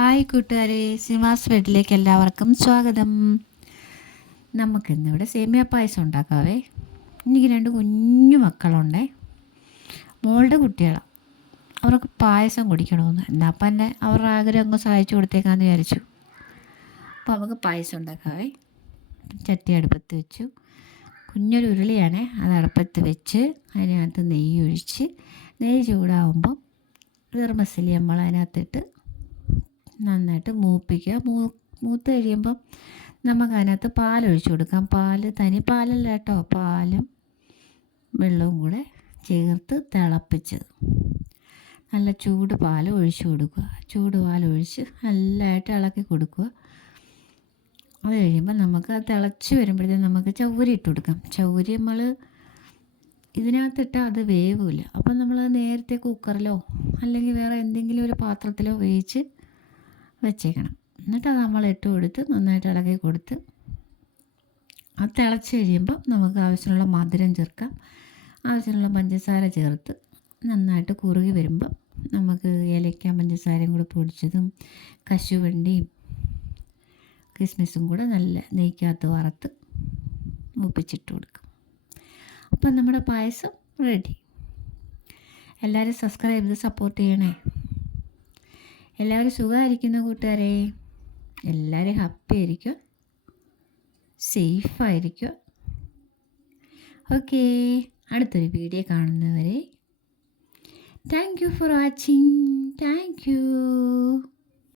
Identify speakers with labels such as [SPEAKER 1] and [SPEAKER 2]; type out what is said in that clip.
[SPEAKER 1] Hi കൂട്ടുകാരെ സിമാസ് വീട്ടിലേക്ക് എല്ലാവർക്കും സ്വാഗതം. നമുക്കിന്നിവിടെ സേമിയ പായസം ഉണ്ടാക്കാവേ. എനിക്ക് രണ്ട് കുഞ്ഞു മക്കളുണ്ടേ. മോളുടെ കുട്ടികളാണ് അവർക്ക് പായസം കുടിക്കണമെന്ന്. എന്നാൽ അപ്പം അവരുടെ ആഗ്രഹം അങ്ങ് സഹായിച്ചു കൊടുത്തേക്കാന്ന് വിചാരിച്ചു. അപ്പോൾ നമുക്ക് പായസം ഉണ്ടാക്കാവേ. ചട്ടി അടുപ്പത്ത് വെച്ചു. കുഞ്ഞൊരു ഉരുളിയാണേ അത് അടുപ്പത്ത് വെച്ച് അതിനകത്ത് നെയ്യ് ഒഴിച്ച് നെയ്യ് ചൂടാവുമ്പം നിർമ്മസിലി നമ്മൾ അതിനകത്തിട്ട് നന്നായിട്ട് മൂപ്പിക്കുക. മൂ മൂത്ത് കഴിയുമ്പം നമുക്ക് അതിനകത്ത് പാലൊഴിച്ച് കൊടുക്കാം. പാൽ തനി പാലല്ല കേട്ടോ. പാലും വെള്ളവും കൂടെ ചേർത്ത് തിളപ്പിച്ചത് നല്ല ചൂട് പാൽ ഒഴിച്ച് കൊടുക്കുക. ചൂട് പാൽ ഒഴിച്ച് നല്ലതായിട്ട് ഇളക്കി കൊടുക്കുക. അത് കഴിയുമ്പോൾ നമുക്ക് അത് തിളച്ച് വരുമ്പോഴത്തേക്കും നമുക്ക് ചൗരി ഇട്ട് കൊടുക്കാം. ചൗരി നമ്മൾ ഇതിനകത്തിട്ടാൽ അത് വേവില്ല അപ്പം നമ്മൾ നേരത്തെ കുക്കറിലോ അല്ലെങ്കിൽ വേറെ എന്തെങ്കിലും ഒരു പാത്രത്തിലോ വേവിച്ച് വെച്ചേക്കണം. എന്നിട്ട് അത് നമ്മൾ ഇട്ട് കൊടുത്ത് നന്നായിട്ട് ഇളകി കൊടുത്ത് അത് തിളച്ച് കഴിയുമ്പോൾ നമുക്ക് ആവശ്യമുള്ള മധുരം ചേർക്കാം. ആവശ്യമുള്ള പഞ്ചസാര ചേർത്ത് നന്നായിട്ട് കുറുകി വരുമ്പോൾ നമുക്ക് ഏലക്ക പഞ്ചസാരയും കൂടെ പൊടിച്ചതും കശുവണ്ടിയും കിസ്മിസും കൂടെ നല്ല നെയ്ക്കകത്ത് വറുത്ത് മൂപ്പിച്ചിട്ട് കൊടുക്കും. അപ്പം നമ്മുടെ പായസം റെഡി എല്ലാവരും സബ്സ്ക്രൈബ് ചെയ്ത് സപ്പോർട്ട് ചെയ്യണേ. എല്ലാവരും സുഖമായിരിക്കുന്ന കൂട്ടുകാരെ. എല്ലാവരും ഹാപ്പി ആയിരിക്കുക സേഫായിരിക്കുക ഓക്കേ അടുത്തൊരു വീഡിയോ കാണുന്നവരെ. Thank you for watching thank you